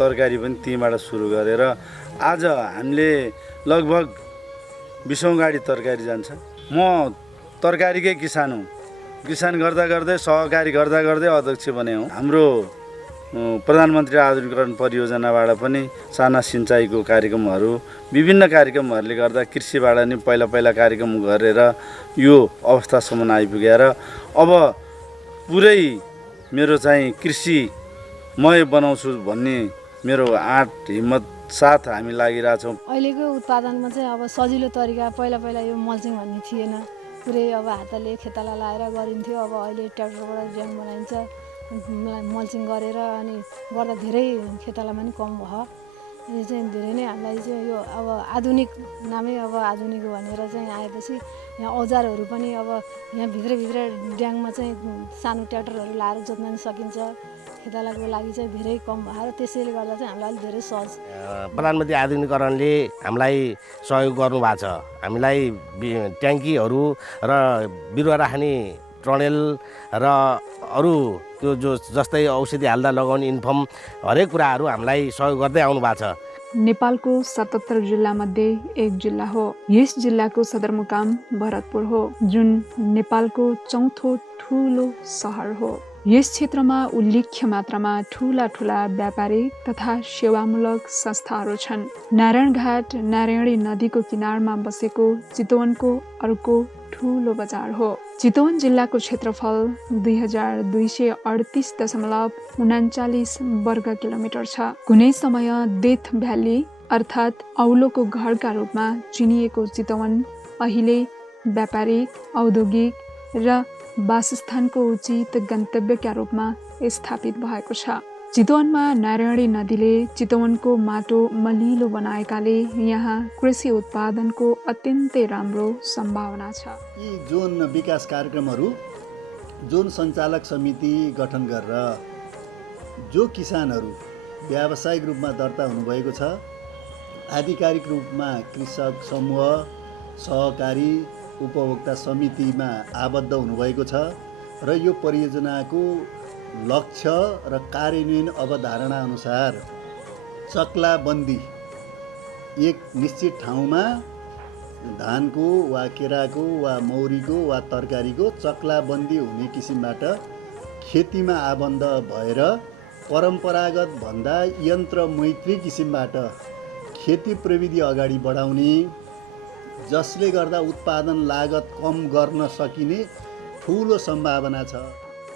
तरकारी पनि त्यहीँबाट सुरु गरेर आज हामीले लगभग 20औं गाडी तरकारी जान्छ। म तरकारीकै किसान हुँ। किसान गर्दा गर्दै सहकारी गर्दा गर्दै अध्यक्ष बने हुँ। हाम्रो प्रधानमन्त्री आधुनिकीकरण परियोजनाबाट पनि साना सिँचाइको कार्यक्रमहरू विभिन्न कार्यक्रमहरूले गर्दा कृषिबाट नि पहिला कार्यक्रम गरेर यो अवस्थासम्म आइपुगेर अब पुरै मेरो चाहिँ कृषिमय बनाउँछु भन्ने मेरो आँट हिम्मत साथ हामी लागिरहेछौँ। अहिलेको उत्पादनमा चाहिँ अब सजिलो तरिका पहिला यो मल्चिङ भन्ने थिएन। पुरै अब हातले खेताला लाएर गरिन्थ्यो। अब अहिले ट्र्याक्टरबाट ड्याङ बनाइन्छ, मल्चिङ गरेर अनि गर्दा धेरै खेतालामा नि कम भयो। यो चाहिँ धेरै नै हामीलाई चाहिँ यो अब आधुनिक नामै अब आधुनिक भनेर चाहिँ आएपछि यहाँ औजारहरू पनि अब यहाँ भित्र ड्याङमा चाहिँ सानो ट्र्याक्टरहरू लाएर जोत्न पनि सकिन्छ। खेतालाको लागि चाहिँ धेरै कम भयो र त्यसैले गर्दा चाहिँ हामीलाई अलिक धेरै सहज। प्रधानमन्त्री आधुनिकीकरणले हामीलाई सहयोग गर्नुभएको छ। हामीलाई ट्याङ्कीहरू र बिरुवा राख्ने टनेल र अरू त्यो जस्तै औषधि हाल्दा लगाउने इन्फर्म हरेक कुराहरू हामीलाई सहयोग गर्दै आउनु भएको छ। नेपालको 77 जिल्लामध्ये एक जिल्ला हो। यस जिल्लाको सदरमुकाम भरतपुर हो, जुन नेपालको चौथो ठुलो सहर हो। यस क्षेत्रमा उल्लेख्य मात्रामा ठुला व्यापारिक तथा सेवामूलक संस्थाहरू छन्। नारायणघाट नारायणी नदीको किनारमा बसेको चितवनको अर्को ठुलो बजार हो। चितवन जिल्लाको क्षेत्रफल 2238.39 वर्ग किलोमिटर छ। कुनै समय डेथ भ्याली अर्थात् औलोको घरका रूपमा चिनिएको चितवन अहिले व्यापारिक, औद्योगिक र वासस्थानको उचित गन्तव्यका रूपमा स्थापित भएको छ। चितवनमा नारायणी नदीले चितवनको माटो मलिलो बनाएकाले यहाँ कृषि उत्पादनको अत्यन्तै राम्रो सम्भावना छ। यी जोन विकास कार्यक्रमहरू जोन सञ्चालक समिति गठन गरेर जो किसानहरू व्यावसायिक रूपमा दर्ता हुनुभएको छ, आधिकारिक रूपमा कृषक समूह, सहकारी उपभोक्ता समितिमा आबद्ध हुनुभएको छ र यो परियोजनाको लक्ष्य र कार्यान्वयन अवधारणा अनुसार चक्लाबन्दी एक निश्चित ठाउँमा धानको वा केराको वा मौरीको वा तरकारीको चक्लाबन्दी हुने किसिमबाट खेतीमा आबद्ध भएर परम्परागत भन्दा यन्त्र मैत्री किसिमबाट खेती प्रविधि अगाडि बढाउने, जसले गर्दा उत्पादन लागत कम गर्न सकिने ठुलो सम्भावना छ।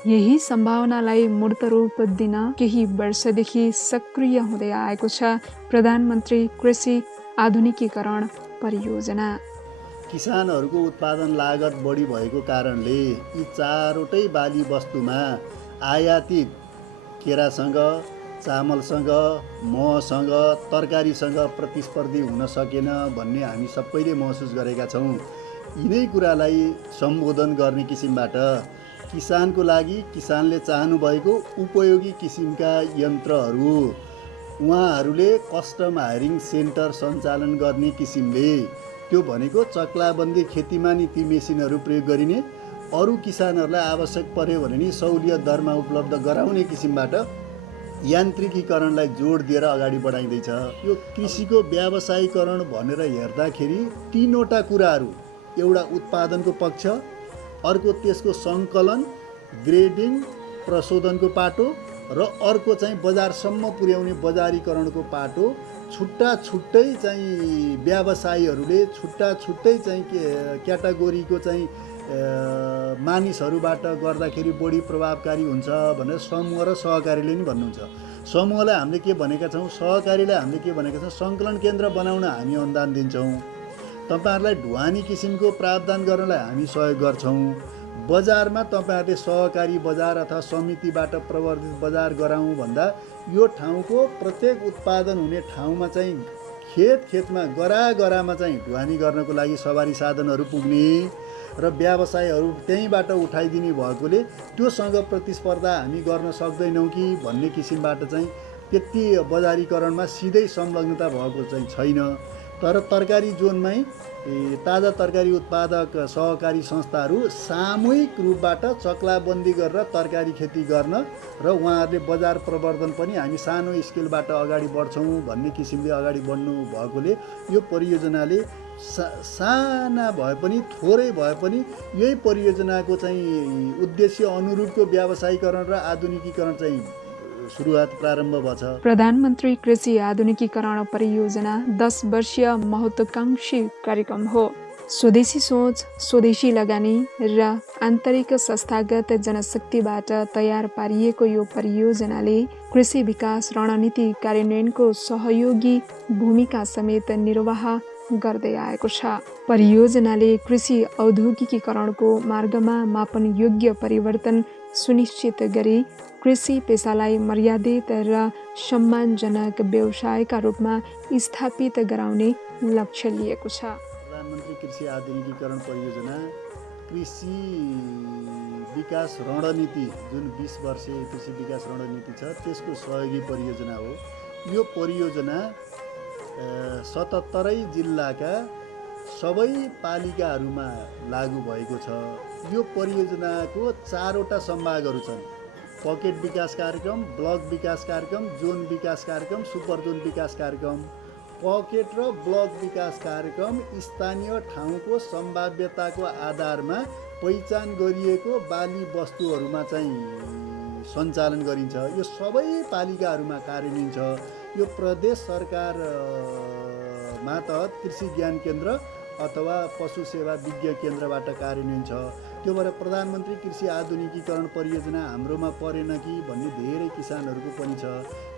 यही सम्भावनालाई मूर्त रूप दिन केही वर्षदेखि सक्रिय हुँदै आएको छ प्रधानमन्त्री कृषि आधुनिकीकरण परियोजना। किसानहरूको उत्पादन लागत बढी भएको कारणले यी चारवटै बाली वस्तुमा आयातित केरासँग, चामलसँग, महसँग, तरकारीसँग प्रतिस्पर्धी हुन सकेन भन्ने हामी सबैले महसुस गरेका छौँ। यिनै कुरालाई सम्बोधन गर्ने किसिमबाट किसानको लागि किसानले चाहनुभएको उपयोगी किसिमका यन्त्रहरू उहाँहरूले कस्टम हायरिङ सेन्टर सञ्चालन गर्ने किसिमले, त्यो भनेको चक्लाबन्दी खेतीमा नि ती मेसिनहरू प्रयोग गरिने, अरू किसानहरूलाई आवश्यक पर्यो भने नि सहुलियत दरमा उपलब्ध गराउने किसिमबाट यान्त्रिकीकरणलाई जोड दिएर अगाडि बढाइँदैछ। यो कृषिको व्यावसायीकरण भनेर हेर्दाखेरि तीनवटा कुराहरू, एउटा उत्पादनको पक्ष, अर्को त्यसको सङ्कलन, ग्रेडिङ, प्रशोधनको पाटो र अर्को चाहिँ बजारसम्म पुर्याउने बजारीकरणको पाटो छुट्टै चाहिँ व्यवसायीहरूले छुट्टै चाहिँ क्याटेगोरीको चाहिँ मानिसहरूबाट गर्दाखेरि बढी प्रभावकारी हुन्छ भनेर समूह र सहकारीले नि भन्नुहुन्छ। समूहलाई हामीले के भनेका छौँ, सहकारीलाई हामीले के भनेका छौँ, सङ्कलन केन्द्र बनाउन हामी अनुदान दिन्छौँ, तपाईँहरूलाई ढुवानी किसिमको प्रावधान गर्नलाई हामी सहयोग गर्छौँ, बजारमा तपाईँहरूले सहकारी बजार अथवा समितिबाट प्रवर्धित बजार गराउँ भन्दा यो ठाउँको प्रत्येक उत्पादन हुने ठाउँमा चाहिँ खेतमा गरामा चाहिँ ढुवानी गर्नको लागि सवारी साधनहरू पुग्ने र व्यवसायहरू त्यहीँबाट उठाइदिने भएकोले त्योसँग प्रतिस्पर्धा हामी गर्न सक्दैनौँ कि भन्ने किसिमबाट चाहिँ त्यति बजारीकरणमा सिधै संलग्नता भएको चाहिँ छैन। तर तरकारी जोनमै ताजा तरकारी उत्पादक सहकारी संस्थाहरू सामूहिक रूपबाट चक्लाबन्दी गरेर तरकारी खेती गर्न र उहाँहरूले बजार प्रवर्धन पनि हामी सानो स्केलबाट अगाडि बढ्छौँ भन्ने किसिमले अगाडि बढ्नु भएकोले यो परियोजनाले साना भए पनि थोरै भए पनि यही परियोजनाको चाहिँ उद्देश्य अनुरूपको व्यावसायीकरण र आधुनिकीकरण चाहिँ सुरुवात प्रारम्भ भएछ। प्रधानमन्त्री कृषि आधुनिकीकरण परियोजना 10 वर्षीय महत्त्वाकांक्षी कार्यक्रम हो। स्वदेशी सोच, स्वदेशी लगानी र आन्तरिक संस्थागत जनशक्तिबाट तयार पारिएको यो परियोजनाले कृषि विकास रणनीति कार्यान्वयनको सहयोगी भूमिका समेत निर्वाह गर्दै आएको छ। परियोजनाले कृषि औद्योगिकीकरणको मार्गमा मापन योग्य परिवर्तन सुनिश्चित गरी कृषि पेसालाई मर्यादित र सम्मानजनक व्यवसायका रूपमा स्थापित गराउने लक्ष्य लिएको छ। प्रधानमन्त्री कृषि आधुनिकीकरण परियोजना कृषि विकास रणनीति जुन 20 वर्षे कृषि विकास रणनीति छ त्यसको सहयोगी परियोजना हो। यो परियोजना 77 जिल्लाका सबै पालिकाहरूमा लागू भएको छ। यो परियोजनाको 4वटा सम्भागहरू छन्: पकेट विकास कार्यक्रम, ब्लक विकास कार्यक्रम, जोन विकास कार्यक्रम, सुपर जोन विकास कार्यक्रम। पकेट र ब्लक विकास कार्यक्रम स्थानीय ठाउँको सम्भाव्यताको आधारमा पहिचान गरिएको बाली वस्तुहरूमा चाहिँ सञ्चालन गरिन्छ। यो सबै पालिकाहरूमा कार्यान्वयन छ। यो प्रदेश सरकार मातहत कृषि ज्ञान केन्द्र अथवा पशु सेवा विज्ञ केन्द्रबाट कार्यान्वयन छ। त्यो भएर प्रधानमन्त्री कृषि आधुनिकीकरण परियोजना हाम्रोमा परेन कि भन्ने धेरै किसानहरूको पनि छ।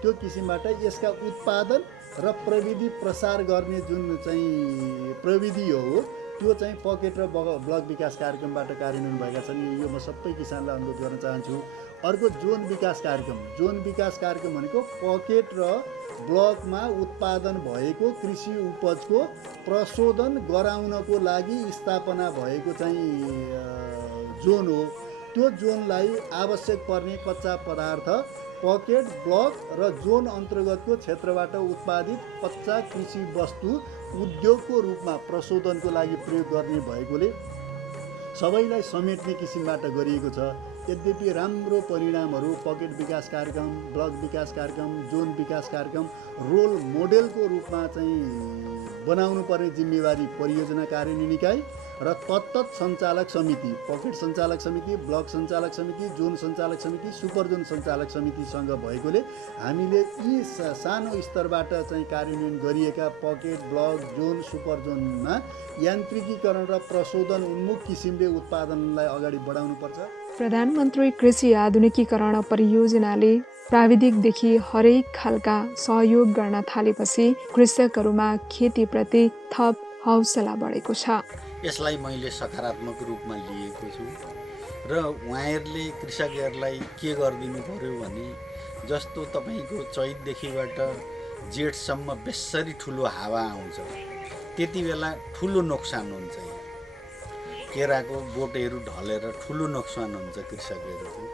त्यो किसिमबाट यसका उत्पादन र प्रविधि प्रसार गर्ने जुन चाहिँ प्रविधि हो त्यो चाहिँ पकेट र ब्लक विकास कार्यक्रमबाट कार्यान्वयन भएका छन्। यो म सबै किसानलाई अनुरोध गर्न चाहन्छु। अर्को जोन विकास कार्यक्रम। जोन विकास कार्यक्रम भनेको पकेट र ब्लकमा उत्पादन भएको कृषि उपजको प्रशोधन गराउनको लागि स्थापना भएको चाहिँ जोन हो। त्यो जोनलाई आवश्यक पर्ने कच्चा पदार्थ पकेट, ब्लक र जोन अन्तर्गतको क्षेत्रबाट उत्पादित कच्चा कृषि वस्तु उद्योगको रूपमा प्रशोधनको लागि प्रयोग गर्ने भएकोले सबैलाई समेट्ने किसिमबाट गरिएको छ। यद्यपि राम्रो परिणामहरू पकेट विकास कार्यक्रम, ब्लक विकास कार्यक्रम, जोन विकास कार्यक्रम रोल मोडेलको रूपमा चाहिँ बनाउनु पर्ने जिम्मेवारी परियोजना कार्यान्वयन निकाय र तत्त सञ्चालक समिति, पकेट सञ्चालक समिति, ब्लक सञ्चालक समिति, जोन सञ्चालक समिति, सुपर जोन सञ्चालक समितिसँग भएकोले हामीले यी सानो स्तरबाट चाहिँ कार्यान्वयन गरिएका पकेट, ब्लक, जोन, सुपर जोनमा यान्त्रिकीकरण र प्रशोधन उन्मुख किसिमले उत्पादनलाई अगाडि बढाउनुपर्छ। प्रधानमन्त्री कृषि आधुनिकीकरण परियोजनाले प्राविधिकदेखि हरेक खालका सहयोग गर्न थालेपछि कृषकहरूमा खेतीप्रति थप हौसला बढेको छ। यसलाई मैले सकारात्मक रूपमा लिएको छु र उहाँहरूले कृषकहरूलाई के गरिदिनु पर्यो भने जस्तो तपाईँको चैतदेखिबाट जेठसम्म बेसरी ठुलो हावा आउँछ त्यति बेला ठुलो नोक्सान हुन्छ। केराको बोटहरू ढलेर ठुलो नोक्सान हुन्छ कृषकहरूको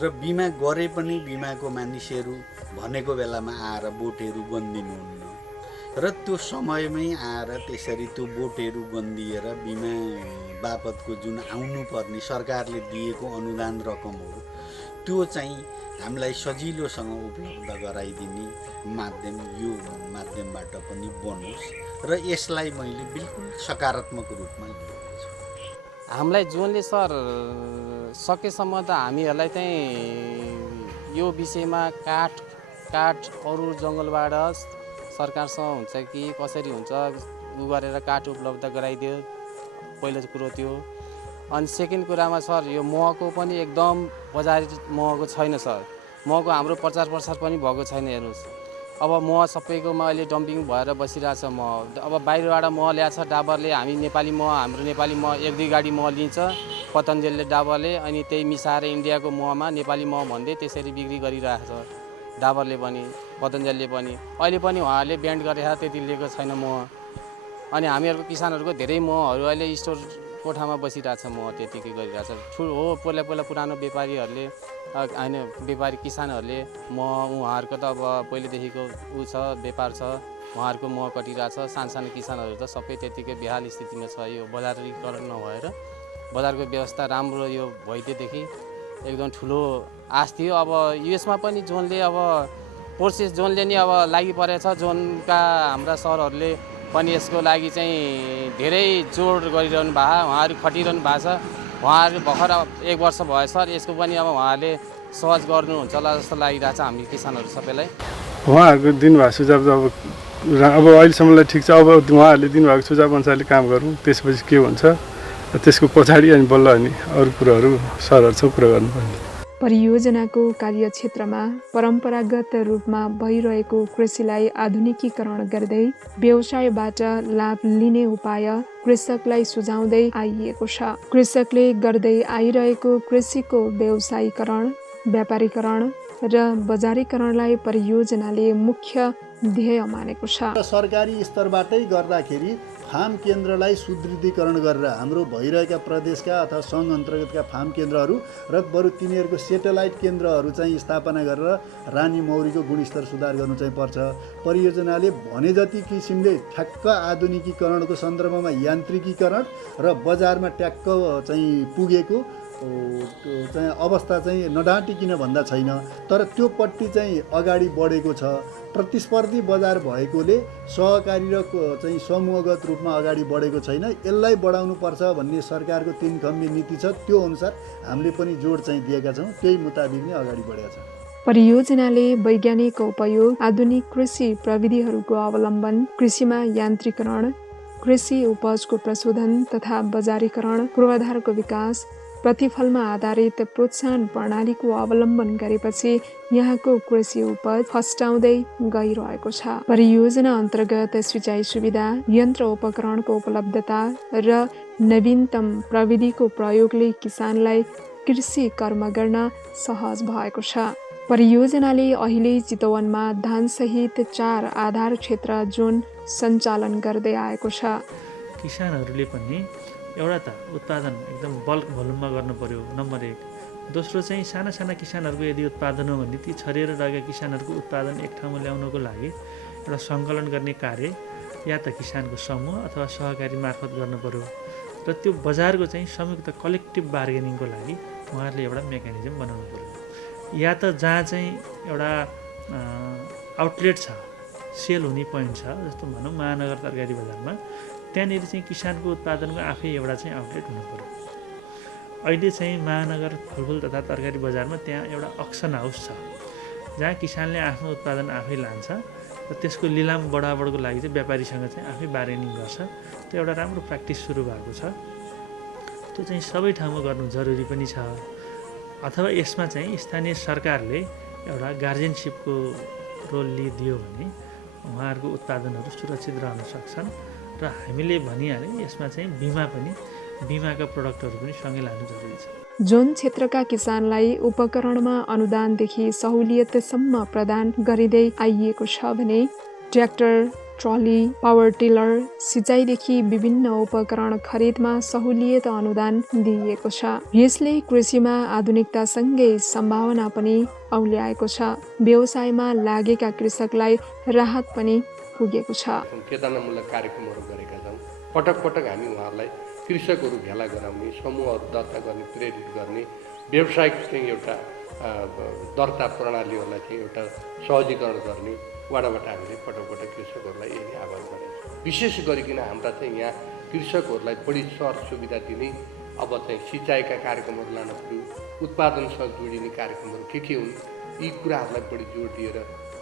र बिमा गरे पनि बिमाको मानिसहरू भनेको बेलामा आएर बोटहरू गन्दिनुहुन्न र त्यो समयमै आएर त्यसरी त्यो बोटहरू गन्दिएर बिमा बापतको जुन आउनुपर्ने सरकारले दिएको अनुदान रकम हो त्यो चाहिँ हामीलाई सजिलोसँग उपलब्ध गराइदिने माध्यम यो माध्यमबाट पनि बनोस् र यसलाई मैले बिल्कुल सकारात्मक रूपमा लिएको छु। हामीलाई जोनले सर सकेसम्म त हामीहरूलाई चाहिँ यो विषयमा काठ अरू जङ्गलबाट सरकारसँग हुन्छ कि कसरी हुन्छ उ गरेर काठ उपलब्ध गराइदियो, पहिलो कुरो त्यो। अनि सेकेन्ड कुरामा सर यो महको पनि एकदम बजारी महको छैन सर। महको हाम्रो प्रचार पनि भएको छैन। हेर्नुहोस् अब मह सबैकोमा अहिले डम्पिङ भएर बसिरहेछ मह। अब बाहिरबाट मह ल्याएको छ डाबरले, हामी नेपाली मह, हाम्रो नेपाली मह 1-2 गाडी मह लिन्छ पतञ्जलिले डाबरले, अनि त्यही मिसाएर इन्डियाको महमा नेपाली मह भन्दै त्यसरी बिक्री गरिरहेछ डाबरले पनि पतञ्जलिले पनि। अहिले पनि उहाँहरूले ब्यान्ड गरेर त्यति लिएको छैन मह। अनि हामीहरूको किसानहरूको धेरै महहरू अहिले स्टोर कोठामा बसिरहेछ मह त्यतिकै गरिरहेछ। ठुलो हो पहिला पुरानो व्यापारीहरूले होइन व्यापारी किसानहरूले मह उहाँहरूको त अब पहिलेदेखिको ऊ छ व्यापार छ उहाँहरूको मह कटिरहेछ। सानसानो किसानहरू त सबै त्यतिकै बेहाल स्थितिमा छ। यो बजारीकरण नभएर बजारको व्यवस्था राम्रो यो भइदिएदेखि एकदम ठुलो आश थियो। अब यसमा पनि जोनले अब प्रोसेस जोनले नि अब लागि परेछ। जोनका हाम्रा सरहरूले पनि यसको लागि चाहिँ धेरै जोड गरिरहनु भएको, उहाँहरू खटिरहनु भएको छ। उहाँहरू भर्खर 1 वर्ष भयो सर, यसको पनि अब उहाँहरूले सहज गर्नुहुन्छ होला जस्तो लागिरहेछ हामी किसानहरू सबैलाई। उहाँहरूको दिनुभएको सुझाव त अब अहिलेसम्मलाई ठिक छ। अब उहाँहरूले दिनुभएको सुझाव अनुसारले काम गरौँ, त्यसपछि के हुन्छ त्यसको पछाडि अनि बल्ल अनि अरू कुरोहरू सरहरूसँग कुरा गर्नुपर्ने। परियोजनाको कार्यक्षेत्रमा परम्परागत रूपमा भइरहेको कृषिलाई आधुनिकीकरण गर्दै व्यवसायबाट लाभ लिने उपाय कृषकलाई सुझाउँदै आइएको छ। कृषकले गर्दै आइरहेको कृषिको व्यवसायीकरण, व्यापारीकरण र बजारीकरणलाई परियोजनाले मुख्य ध्येय मानेको छ। सरकारी स्तरबाटै गर्दाखेरि फार्म केन्द्रलाई सुदृढीकरण गरेर हाम्रो भइरहेका प्रदेशका अथवा सङ्घ अन्तर्गतका फार्म केन्द्रहरू र बरु तिनीहरूको सेटेलाइट केन्द्रहरू चाहिँ स्थापना गरेर रानी मौरीको गुणस्तर सुधार गर्नु चाहिँ पर्छ। परियोजनाले भने जति किसिमले ठ्याक्क आधुनिकीकरणको सन्दर्भमा यान्त्रिकीकरण र बजारमा ट्याक्क चाहिँ पुगेको चाहिँ अवस्था चाहिँ नडाँटिकिन भन्दा छैन, तर त्यो पट्टि चाहिँ अगाडि बढेको छ। प्रतिस्पर्धी बजार भएकोले सहकारी र चाहिँ समूहगत रूपमा अगाडि बढेको छैन। यसलाई बढाउनुपर्छ भन्ने सरकारको 3 खम्बे नीति छ। त्यो अनुसार हामीले पनि जोड चाहिँ दिएका छौँ। त्यही मुताबिक नै अगाडि बढेको छ। परियोजनाले वैज्ञानिक उपयोग, आधुनिक कृषि प्रविधिहरूको अवलम्बन, कृषिमा यान्त्रिकरण, कृषि उपजको प्रशोधन तथा बजारीकरण, पूर्वाधारको विकास, प्रतिफलमा आधारित प्रोत्साहन प्रणालीको अवलम्बन गरेपछि यहाँको कृषि उपज फस्टाउँदै गइरहेको छ। परियोजना अन्तर्गत सिँचाइ सुविधा, यन्त्र उपकरणको उपलब्धता र नवीनतम प्रविधिको प्रयोगले किसानलाई कृषि कर्म गर्न सहज भएको छ। परियोजनाले अहिले चितवनमा धानसहित 4 आधार क्षेत्र जोन सञ्चालन गर्दै आएको छ। किसानहरूले पनि एउटा त उत्पादन एकदम बल्क भोल्युममा गर्नु पर्यो, नम्बर 1। दोस्रो चाहिँ साना साना किसानहरूको यदि उत्पादन हो भने ती छरिएर रहेका किसानहरूको उत्पादन एक ठाउँमा ल्याउनको लागि एउटा सङ्कलन गर्ने कार्य या त किसानको समूह अथवा सहकारी मार्फत गर्नु पर्यो र त्यो बजारको चाहिँ संयुक्त कलेक्टिभ बार्गेनिङको लागि उहाँहरूले एउटा मेकानिजम बनाउनु पर्यो। या त जहाँ चाहिँ एउटा आउटलेट छ, सेल हुने पोइन्ट छ, जस्तो भनौँ महानगर तरकारी बजारमा, त्यहाँनिर चाहिँ किसानको उत्पादनको आफै एउटा चाहिँ आउटलेट हुनु पर्यो। अहिले चाहिँ महानगर फलफुल तथा तरकारी बजारमा त्यहाँ एउटा अक्सन हाउस छ जहाँ किसानले आफ्नो उत्पादन आफै लान्छ र त्यसको लिलाम बढाबडको लागि चाहिँ व्यापारीसँग चाहिँ आफै बार्गेनिङ गर्छ। त्यो एउटा राम्रो प्र्याक्टिस सुरु भएको छ। त्यो चाहिँ सबै ठाउँमा गर्नु जरुरी पनि छ। अथवा यसमा चाहिँ स्थानीय सरकारले एउटा गार्जियनसिपको रोल लिइदियो भने उहाँहरूको उत्पादनहरू सुरक्षित रहन सक्छन्। र हामीले भनिहाल्यौँ यसमा चाहिँ बिमाका प्रोडक्टहरू पनि सँगै लानु जरुरी छ। जोन क्षेत्रका किसानलाई उपकरणमा अनुदानदेखि सहुलियतसम्म प्रदान गरिँदै आइएको छ भने ट्र्याक्टर, ट्रली, पावर टिलर, सिँचाइदेखि विभिन्न उपकरण खरिदमा सहुलियत अनुदान दिइएको छ। यसले कृषिमा आधुनिकतासँगै सम्भावना पनि औल्याएको छ। व्यवसायमा लागेका कृषकलाई राहत पनि पुगेको छ। चेतनामूलक कार्यक्रमहरू गरेका छौँ। पटक पटक हामी उहाँहरूलाई कृषकहरू भेला गराउने, समूहहरू दर्ता गर्ने, प्रेरित गर्ने, व्यावसायिक चाहिँ एउटा दर्ता प्रणालीहरूलाई चाहिँ एउटा सहजीकरण गर्ने वाडाबाट हामीले पटक पटक कृषकहरूलाई यही आह्वान गरेका छौँ। विशेष गरिकन हाम्रा चाहिँ यहाँ कृषकहरूलाई बढी सहज सुविधा दिने अब चाहिँ सिँचाइका कार्यक्रमहरू लान पर्यो, उत्पादनसँग जोडिने कार्यक्रमहरू के हुन्, यी कुराहरूलाई बढी जोड दिएर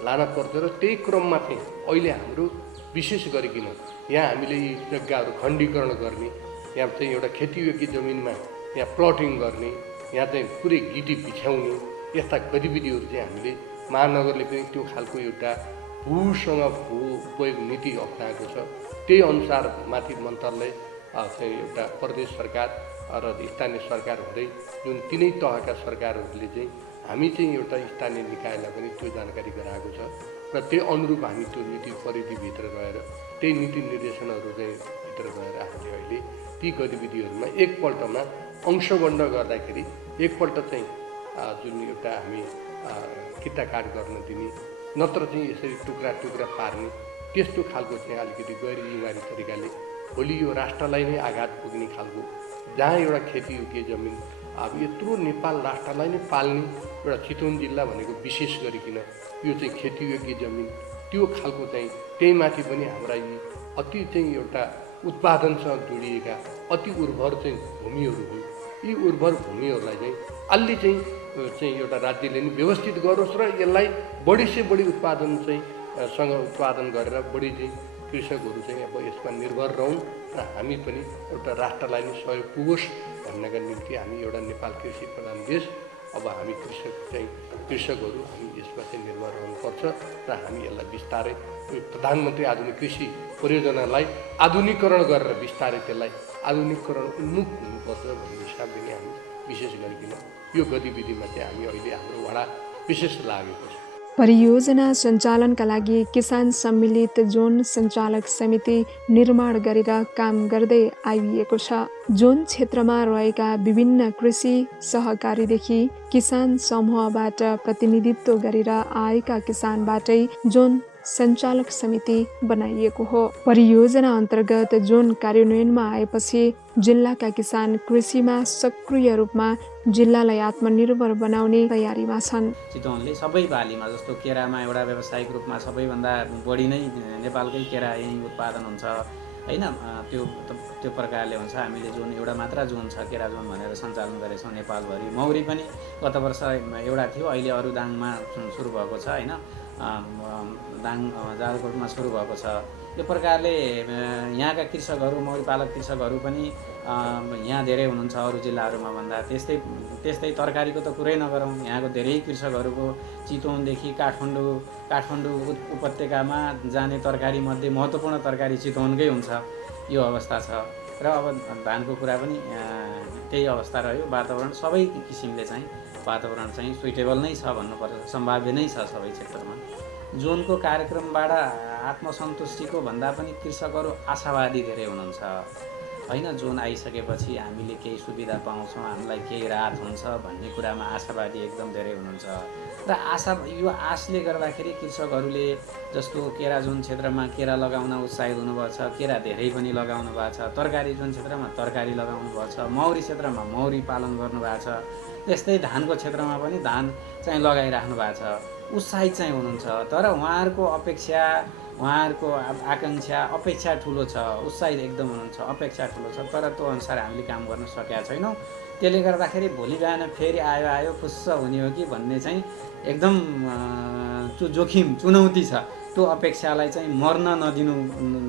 लान पर्छ। र त्यही क्रममा चाहिँ अहिले हाम्रो विशेष गरिकन यहाँ हामीले यी जग्गाहरू खण्डीकरण गर्ने, यहाँ चाहिँ एउटा खेतीयोग्य जमिनमा यहाँ प्लटिङ गर्ने, यहाँ चाहिँ पुरै गिटी बिछ्याउने, यस्ता गतिविधिहरू चाहिँ हामीले महानगरले पनि त्यो खालको एउटा भूसँग भू उपयोग नीति अप्नाएको छ। त्यही अनुसार माथि मन्त्रालय चाहिँ एउटा प्रदेश सरकार र स्थानीय सरकार हुँदै जुन 3 तहका सरकारहरूले चाहिँ हामी चाहिँ एउटा स्थानीय निकायलाई पनि त्यो जानकारी गराएको छ र त्यही अनुरूप हामी त्यो नीति परिधिभित्र रहेर त्यही नीति निर्देशनहरू चाहिँ भित्र रहेर हामीले अहिले ती गतिविधिहरूमा एकपल्टमा अंशबन्ध गर्दाखेरि एकपल्ट चाहिँ जुन एउटा हामी किताकाट गर्न दिने, नत्र चाहिँ यसरी टुक्रा टुक्रा पार्ने त्यस्तो खालको चाहिँ अलिकति गैर जिम्मेवारी तरिकाले भोलि यो राष्ट्रलाई नै आघात पुग्ने खालको जहाँ एउटा खेतीयोग्य जमिन अब यत्रो नेपाल राष्ट्रलाई नै पाल्ने एउटा चितवन जिल्ला भनेको विशेष गरिकन यो चाहिँ खेतीयोग्य जमिन त्यो खालको चाहिँ त्यही माथि पनि हाम्रा यी अति चाहिँ एउटा उत्पादनसँग जोडिएका अति उर्वर चाहिँ भूमिहरू हुन्। यी उर्वर भूमिहरूलाई चाहिँ अलि चाहिँ एउटा राज्यले नै व्यवस्थित गरोस् र यसलाई बढी से बढी उत्पादन चाहिँ सँग उत्पादन गरेर बढी चाहिँ कृषकहरू चाहिँ अब यसमा निर्भर रहौँ र हामी पनि एउटा राष्ट्रलाई नै सहयोग पुगोस् भन्नका निम्ति हामी एउटा नेपाल कृषि प्रधान देश अब हामी कृषकहरू हामी यसमा चाहिँ निर्भर रहनुपर्छ र हामी यसलाई बिस्तारै प्रधानमन्त्री आधुनिक कृषि परियोजनालाई आधुनिकीकरण गरेर बिस्तारै त्यसलाई आधुनिकीकरण उन्मुख हुनुपर्छ भन्ने हिसाबले नै हामी विशेष गरिकन यो गतिविधिमा चाहिँ हामी अहिले हाम्रो वडा विशेष लागेको छ। परियोजना सञ्चालनका लागि किसान सम्मिलित जोन सञ्चालक समिति निर्माण गरेर काम गर्दै आइएको छ। जोन क्षेत्रमा रहेका विभिन्न कृषि सहकारीदेखि किसान समूहबाट प्रतिनिधित्व गरेर आएका किसानबाटै जोन सञ्चालक समिति बनाइएको हो। परियोजना अन्तर्गत जोन कार्यान्वयनमा आएपछि जिल्लाका किसान कृषिमा सक्रिय रूपमा जिल्लालाई आत्मनिर्भर बनाउने तयारीमा छन्। चितवनले सबै बालीमा जस्तो केरामा एउटा व्यावसायिक रूपमा सबैभन्दा बढी नै नेपालकै केरा यहीँ उत्पादन हुन्छ होइन, त्यो प्रकारले हुन्छ। हामीले जोन एउटा मात्र जोन छ केरा जोन भनेर सञ्चालन गरेछौँ नेपालभरि। मौरी पनि गत वर्ष एउटा थियो, अहिले अरू दाङमा सुरु भएको छ होइन, दाङ जालकोटमा सुरु भएको छ। यो प्रकारले यहाँका कृषकहरू मौरी पालक कृषकहरू पनि यहाँ धेरै हुनुहुन्छ अरू जिल्लाहरूमा भन्दा। त्यस्तै तरकारीको त कुरै नगरौँ, यहाँको धेरै कृषकहरूको चितवनदेखि काठमाडौँ उपत्यकामा जाने तरकारीमध्ये महत्त्वपूर्ण तरकारी चितवनकै हुन्छ, यो अवस्था छ। र अब धानको कुरा पनि त्यही अवस्था रह्यो। वातावरण सबै किसिमले चाहिँ वातावरण चाहिँ सुइटेबल नै छ भन्नुपर्छ, सम्भाव्य नै छ सबै क्षेत्रमा। जोनको कार्यक्रमबाट आत्मसन्तुष्टिको भन्दा पनि कृषकहरू आशावादी धेरै हुनुहुन्छ होइन। जोन आइसकेपछि हामीले केही सुविधा पाउँछौँ, हामीलाई केही राहत हुन्छ भन्ने कुरामा आशावादी एकदम धेरै हुनुहुन्छ। र यो आशले गर्दाखेरि कृषकहरूले जस्तो केरा जोन क्षेत्रमा केरा लगाउन उत्साहित हुनुभएको छ, केरा धेरै पनि लगाउनु भएको छ। तरकारी जोन क्षेत्रमा तरकारी लगाउनु भएको छ, मौरी क्षेत्रमा मौरी पालन गर्नुभएको छ। त्यस्तै धानको क्षेत्रमा पनि धान चाहिँ लगाइराख्नु भएको छ, उत्साहित चाहिँ हुनुहुन्छ। तर उहाँहरूको अपेक्षा, उहाँहरूको आकाङ्क्षा अपेक्षा ठुलो छ, उत्साहित एकदम हुनुहुन्छ, अपेक्षा ठुलो छ। तर त्यो अनुसार हामीले काम गर्न सकेका छैनौँ। त्यसले गर्दाखेरि भोलि बिहान फेरि आयो फुस्स हुने हो कि भन्ने चाहिँ एकदम जोखिम चुनौती छ। त्यो अपेक्षालाई चाहिँ मर्न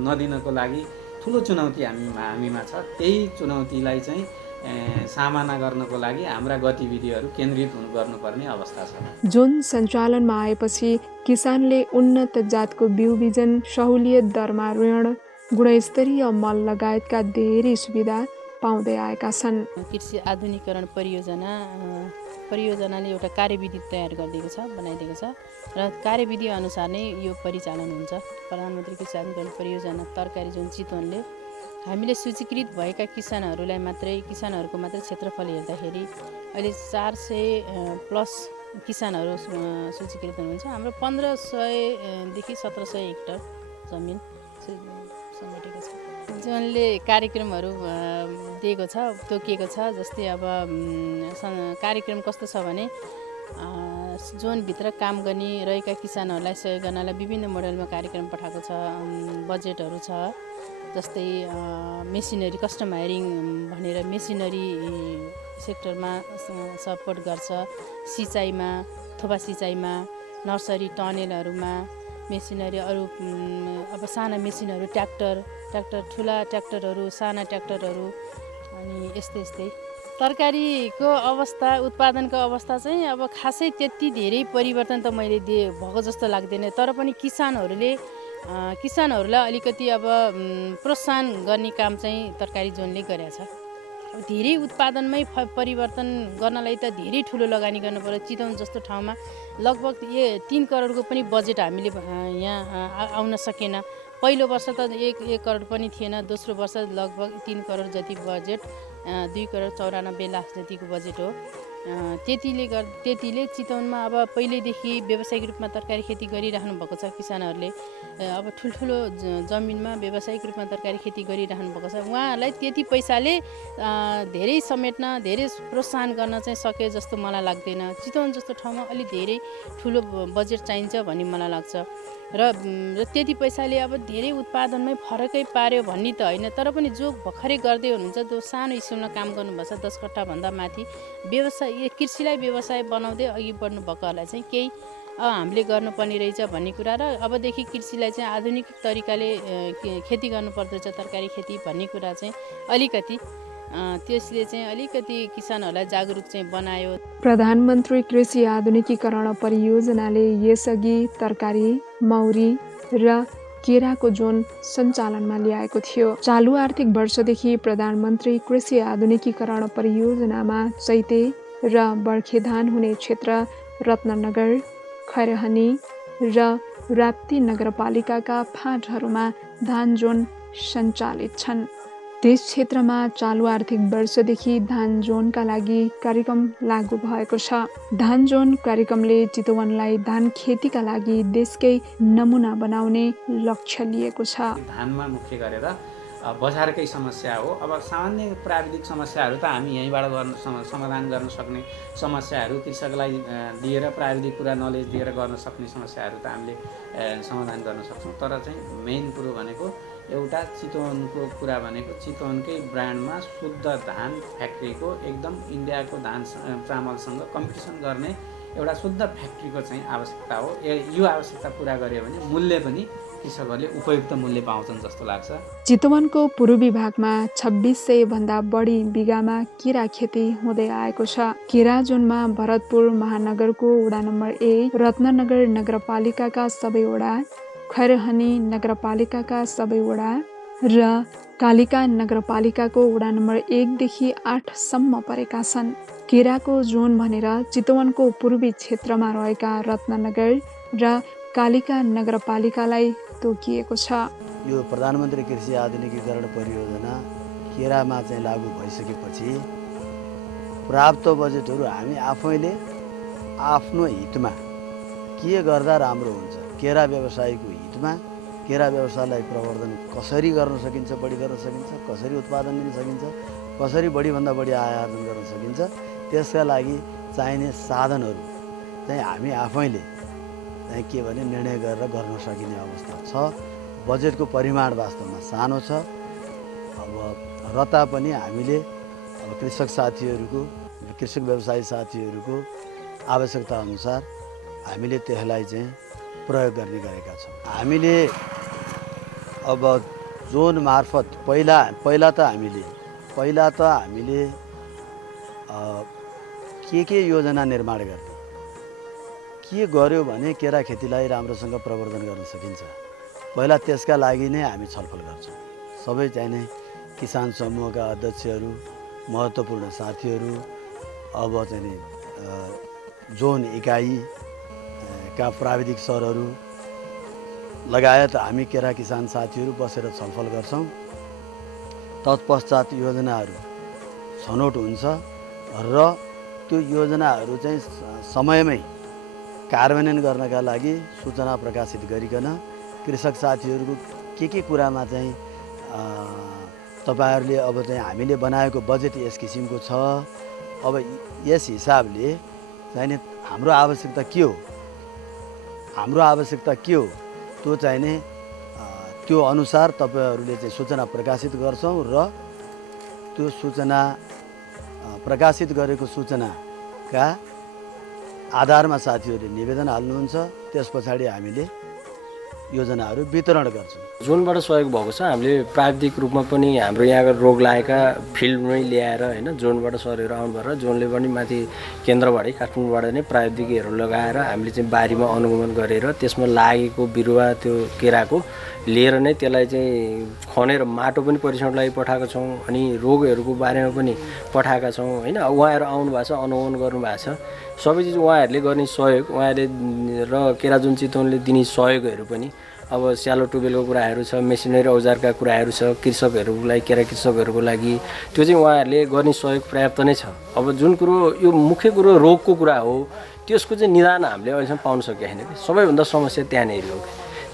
नदिनको लागि ठुलो चुनौती हामीमा छ। त्यही चुनौतीलाई चाहिँ सामना गर्नको लागि हाम्रा गतिविधिहरू केन्द्रित गर्नुपर्ने अवस्था छ। जोन सञ्चालनमा आएपछि किसानले उन्नत जातको बिउ बिजन, सहुलियत दरमा ऋण, गुणस्तरीय मल लगायतका धेरै सुविधा पाउँदै आएका छन्। कृषि आधुनिकीकरण परियोजनाले एउटा कार्यविधि तयार गरिदिएको छ, बनाइदिएको छ र कार्यविधि अनुसार नै यो परिचालन हुन्छ। प्रधानमन्त्री कृषि आधुनिकीकरण परियोजना तरकारी जोन चितवनले हामीले सूचीकृत भएका किसानहरूको मात्रै क्षेत्रफल हेर्दाखेरि अहिले 400+ किसानहरू सूचीकृत हुनुहुन्छ। हाम्रो 1500देखि 1700 हेक्टर जमिन समेटेको छ। जोनले कार्यक्रमहरू दिएको छ, तोकिएको छ। जस्तै अब कार्यक्रम कस्तो छ भने जोनभित्र काम गर्ने रहेका किसानहरूलाई सहयोग गर्नलाई विभिन्न मोडलमा कार्यक्रम पठाएको छ। बजेटहरू छ, जस्तै मेसिनरी कस्टम हायरिङ भनेर मेसिनरी सेक्टरमा सपोर्ट गर्छ। सिँचाइमा, थोपा सिँचाइमा, नर्सरी टनेलहरूमा मेसिनरी, अरू अब साना मेसिनहरू, ट्र्याक्टर, ठुला ट्र्याक्टरहरू, साना ट्र्याक्टरहरू, अनि यस्तै तरकारीको अवस्था, उत्पादनको अवस्था चाहिँ अब खासै त्यति धेरै परिवर्तन त मैले भएको जस्तो लाग्दैन। तर पनि किसानहरूलाई अलिकति अब प्रोत्साहन गर्ने काम चाहिँ तरकारी जोनले गरेको छ। धेरै उत्पादनमै परिवर्तन गर्नलाई त धेरै ठुलो लगानी गर्नु पर्यो। चितवन जस्तो ठाउँमा लगभग 3 करोडको पनि बजेट हामीले यहाँ आउन सकेन। पहिलो वर्ष त 1 करोड पनि थिएन, दोस्रो वर्ष लगभग 3 करोड जति बजेट, 2 करोड 94 लाख जतिको बजेट हो। र त्यतिले चितवनमा अब पहिल्यैदेखि व्यावसायिक रूपमा तरकारी खेती गरिराख्नु भएको छ किसानहरूले। अब ठुल्ठुलो जमिनमा व्यावसायिक रूपमा तरकारी खेती गरिराख्नु भएको छ। उहाँहरूलाई त्यति पैसाले धेरै समेट्न, धेरै प्रोत्साहन गर्न चाहिँ सके जस्तो मलाई लाग्दैन। चितवन जस्तो ठाउँमा अलिक धेरै ठुलो बजेट चाहिन्छ भन्ने मलाई लाग्छ र त्यति पैसाले अब धेरै उत्पादनमै फरकै पार्यो भन्ने त होइन, तर पनि जो भर्खरै गर्दै हुनुहुन्छ, जो सानो स्कुलमा काम गर्नुभएको छ 10 कट्ठाभन्दा माथि व्यवसाय कृषिलाई व्यवसाय बनाउँदै अघि बढ्नु भएकोहरूलाई चाहिँ केही हामीले गर्नुपर्ने रहेछ भन्ने कुरा र अबदेखि कृषिलाई चाहिँ आधुनिक तरिकाले खेती गर्नुपर्दछ, तरकारी खेती भन्ने कुरा चाहिँ अलिकति त्यसले चाहिँ अलिकति किसानहरूलाई जागरुक चाहिँ बनायो। प्रधानमन्त्री कृषि आधुनिकीकरण परियोजनाले यसअघि तरकारी, मौरी र केराको जोन सञ्चालनमा ल्याएको थियो। चालु आर्थिक वर्षदेखि प्रधानमन्त्री कृषि आधुनिकीकरण परियोजनामा चैते र बर्खे धान हुने क्षेत्र रत्ननगर, खैरहनी र राप्ती नगरपालिकाका फाँटहरूमा धान जोन सञ्चालित छन्। त्यस क्षेत्रमा चालु आर्थिक वर्षदेखि धान जोनका लागि कार्यक्रम लागू भएको छ। धान जोन कार्यक्रमले चितवनलाई धान खेतीका लागि देशकै नमुना बनाउने लक्ष्य लिएको छ। धानमा मुख्य गरेर बजारकै समस्या हो। अब सामान्य प्राविधिक समस्याहरू त हामी यहीँबाट समाधान गर्न सक्ने समस्याहरू, कृषकलाई दिएर प्राविधिक कुरा नलेज दिएर गर्न सक्ने समस्याहरू त हामीले समाधान गर्न सक्छौँ। तर चाहिँ मेन कुरो भनेको एउटा चितवनको कुरा भनेको चितवनकै ब्रान्डमा शुद्ध धान फ्याक्ट्रीको एकदम इन्डियाको धान चामलसँग कम्पिटिसन गर्ने एउटा शुद्ध फ्याक्ट्रीको चाहिँ आवश्यकता हो। यो आवश्यकता पुरा गर्यो भने मूल्य पनि कृषकहरूले उपयुक्त मूल्य पाउँछन् जस्तो लाग्छ। चितवनको पूर्वी भागमा 2600 भन्दा बढी बिगामा केरा खेती हुँदै आएको छ। केरा जोनमा भरतपुर महानगरको वडा नम्बर 1, रत्ननगर नगरपालिकाका सबै वडा, खैरहनी नगरपालिकाका सबै वडा र कालिका नगरपालिकाको वडा नम्बर 1 देखि 8 सम्म परेका छन्। केराको जोन भनेर चितवनको पूर्वी क्षेत्रमा रहेका रत्ननगर र कालिका नगरपालिकालाई तोकिएको छ। यो प्रधानमन्त्री कृषि आधुनिकीकरण परियोजना केरामा चाहिँ लागू भइसकेपछि प्राप्त बजेटहरू हामी आफैले आफ्नो हितमा के गर्दा राम्रो हुन्छ, केरा व्यवसायको हितमा केरा व्यवसायलाई प्रवर्धन कसरी गर्न सकिन्छ, बढी गर्न सकिन्छ, कसरी उत्पादन दिन सकिन्छ, कसरी बढीभन्दा बढी आय आर्जन गर्न सकिन्छ, त्यसका लागि चाहिने साधनहरू चाहिँ हामी आफैले चाहिँ के भने निर्णय गरेर गर्न सकिने अवस्था छ। बजेटको परिमाण वास्तवमा सानो छ। अब र तापनि हामीले अब कृषक साथीहरूको, कृषक व्यवसायी साथीहरूको आवश्यकता अनुसार हामीले त्यसलाई चाहिँ प्रयोग गर्ने गरेका छौँ। हामीले अब जोन मार्फत पहिला त हामीले के योजना निर्माण गर्ने, के गर्यो भने केरा खेतीलाई राम्रोसँग प्रवर्धन गर्न सकिन्छ, पहिला त्यसका लागि नै हामी छलफल गर्छौँ। सबै चाहिने किसान समूहका अध्यक्षहरू, महत्त्वपूर्ण साथीहरू, अब चाहिँ जोन इकाइका प्राविधिक सरहरू लगायत हामी केरा किसान साथीहरू बसेर छलफल गर्छौँ। तत्पश्चात योजनाहरू छनौट हुन्छ र त्यो योजनाहरू चाहिँ समयमै कार्यान्वयन गर्नका लागि सूचना प्रकाशित गरिकन कृषक साथीहरूको के कुरामा चाहिँ तपाईँहरूले अब चाहिँ हामीले बनाएको बजेट यस किसिमको छ, अब यस हिसाबले चाहिने हाम्रो आवश्यकता के हो त्यो चाहिने त्यो अनुसार तपाईँहरूले चाहिँ सूचना प्रकाशित गर्छौँ र त्यो सूचना प्रकाशित गरेको सूचनाका आधारमा साथीहरूले निवेदन हाल्नुहुन्छ। त्यस पछाडि हामीले योजनाहरू वितरण गर्छौँ। जोनबाट सहयोग भएको छ। हामीले प्राविधिक रूपमा पनि हाम्रो यहाँका रोग लागेका फिल्डमै ल्याएर होइन जोनबाट सरहरू आउनु भएर जोनले पनि माथि केन्द्रबाटै काठमाडौँबाट नै प्राविधिकहरू लगाएर हामीले चाहिँ बारीमा अनुगमन गरेर त्यसमा लागेको बिरुवा त्यो केराको लिएर नै त्यसलाई चाहिँ खनेर माटो पनि परीक्षणको लागि पठाएको छौँ अनि रोगहरूको बारेमा पनि पठाएका छौँ होइन। उहाँहरू आउनु भएको छ, अनुगमन गर्नुभएको छ। सबै चिज उहाँहरूले गर्ने सहयोग, उहाँहरूले र केरा जोन चितवनले दिने सहयोगहरू पनि अब स्यालो ट्युबवेलको कुराहरू छ, मेसिनरी औजारका कुराहरू छ, कृषकहरूलाई केरा कृषकहरूको लागि त्यो चाहिँ उहाँहरूले गर्ने सहयोग पर्याप्त नै छ। अब जुन कुरो यो मुख्य कुरो रोगको कुरा हो त्यसको चाहिँ निदान हामीले अहिलेसम्म पाउन सकेका छैन। सबैभन्दा समस्या त्यहाँनिर हो।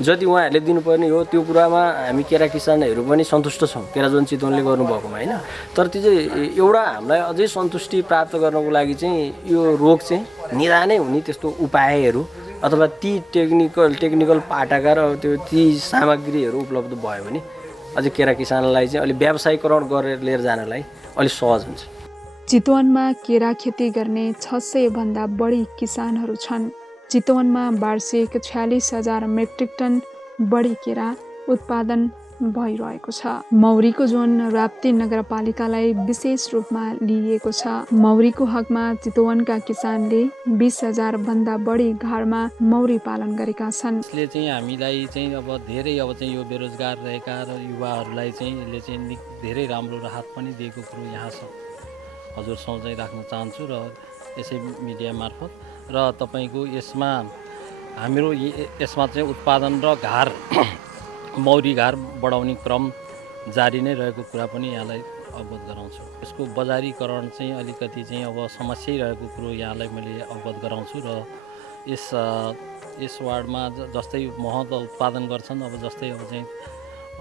जति उहाँहरूले दिनुपर्ने हो त्यो कुरामा हामी केरा किसानहरू पनि सन्तुष्ट छौँ केराजोन चितवनले गर्नुभएकोमा होइन। तर त्यो चाहिँ एउटा हामीलाई अझै सन्तुष्टि प्राप्त गर्नको लागि चाहिँ यो रोग चाहिँ निदानै हुने त्यस्तो उपायहरू अथवा ती टेक्निकल पाटाका र ती सामग्रीहरू उपलब्ध भयो भने अझै केरा किसानलाई चाहिँ अलिक व्यावसायीकरण गरेर लिएर जानलाई अलिक सहज हुन्छ। चितवनमा केरा खेती गर्ने 600 भन्दा बढी किसानहरू छन्। चितवनमा वार्षिक 46,000 मेट्रिक टन बढी केरा उत्पादन भइरहेको छ। मौरीको जोन राप्ती नगरपालिकालाई विशेष रूपमा लिइएको छ। मौरीको हकमा चितवनका किसानले 20,000 भन्दा बढी घरमा मौरी पालन गरेका छन्। यसले चाहिँ हामीलाई चाहिँ अब धेरै अब चाहिँ यो बेरोजगार रहेका र युवाहरूलाई चाहिँ यसले चाहिँ धेरै राम्रो राहत पनि दिएको कुरो यहाँ छ। हजुरसँग चाहिँ राख्न चाहन्छु र यसै मिडिया मार्फत र तपाईँको यसमा हाम्रो यसमा चाहिँ उत्पादन र घार मौरी घार बढाउने क्रम जारी नै रहेको कुरा पनि यहाँलाई अवगत गराउँछु। यसको बजारीकरण चाहिँ अलिकति चाहिँ अब समस्यै रहेको कुरो यहाँलाई मैले अवगत गराउँछु र यस वार्डमा जस्तै मह उत्पादन गर्छन् अब जस्तै अब चाहिँ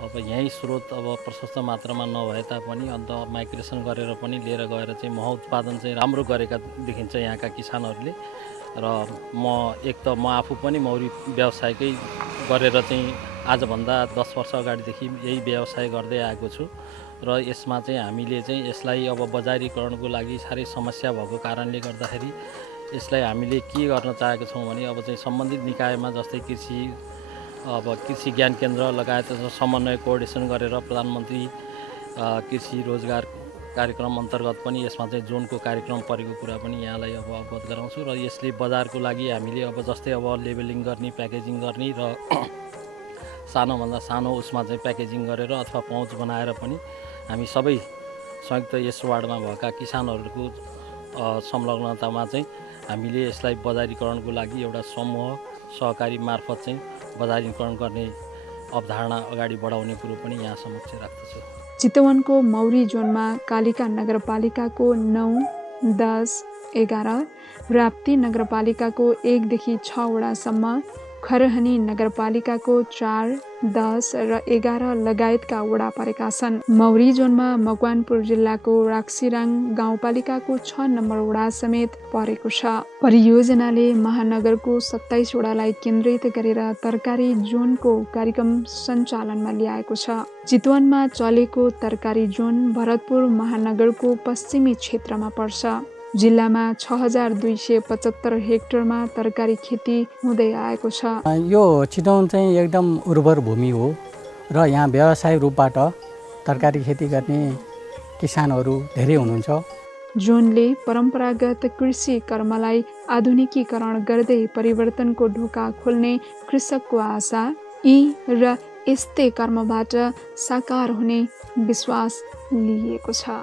अब यहीँ स्रोत अब प्रशस्त मात्रामा नभए तापनि अन्त माइग्रेसन गरेर पनि लिएर गएर चाहिँ मह उत्पादन चाहिँ राम्रो गरेका देखिन्छ यहाँका किसानहरूले। र म आफू पनि मौरी व्यवसायकै गरेर चाहिँ आजभन्दा 10 वर्ष अगाडिदेखि यही व्यवसाय गर्दै आएको छु र यसमा चाहिँ हामीले चाहिँ यसलाई अब बजारीकरणको लागि साह्रै समस्या भएको कारणले गर्दाखेरि यसलाई हामीले के गर्न चाहेको छौँ भने अब चाहिँ सम्बन्धित निकायमा जस्तै कृषि ज्ञान केन्द्र लगायत समन्वय कोअर्डिनेसन गरेर प्रधानमन्त्री कृषि रोजगार कार्यक्रम अन्तर्गत पनि यसमा चाहिँ जोनको कार्यक्रम परेको कुरा पनि यहाँलाई अब अवगत गराउँछु र यसले बजारको लागि हामीले अब जस्तै अब लेबलिङ गर्ने प्याकेजिङ गर्ने र सानोभन्दा सानो उसमा चाहिँ प्याकेजिङ गरेर अथवा पहुँच बनाएर पनि हामी सबै संयुक्त यस वार्डमा भएका किसानहरूको संलग्नतामा चाहिँ हामीले यसलाई बजारीकरणको लागि एउटा समूह सहकारी मार्फत चाहिँ बजारीकरण गर्ने अवधारणा अगाडि बढाउने कुरो पनि यहाँ समक्ष राख्दछु। चितवनको मौरी जोनमा कालिका नगरपालिकाको 9, 10, 11, राप्ती नगरपालिकाको 1 देखि 6 वडासम्म, खरहनी नगरपालिकाको 4, 10 र 11 लगायतका वडा परेका छन्। मौरी जोनमा मकवानपुर जिल्लाको राक्सिराङ गाउँपालिकाको 6 नम्बर वडा समेत परेको छ। परियोजनाले महानगरको 27 वडालाई केन्द्रित गरेर तरकारी जोनको कार्यक्रम सञ्चालनमा ल्याएको छ। चितवनमा चलेको तरकारी जोन भरतपुर महानगरको पश्चिमी क्षेत्रमा पर्छ। जिल्लामा 6,275 हेक्टरमा तरकारी खेती हुँदै आएको छ। यो चितवन चाहिँ एकदम उर्वर भूमि हो र यहाँ व्यावसायिक रूपबाट तरकारी खेती गर्ने किसानहरू धेरै हुनुहुन्छ। जोनले परम्परागत कृषि कर्मलाई आधुनिकीकरण गर्दै परिवर्तनको ढोका खोल्ने कृषकको आशा यी र यस्तै कर्मबाट साकार हुने विश्वास लिएको छ।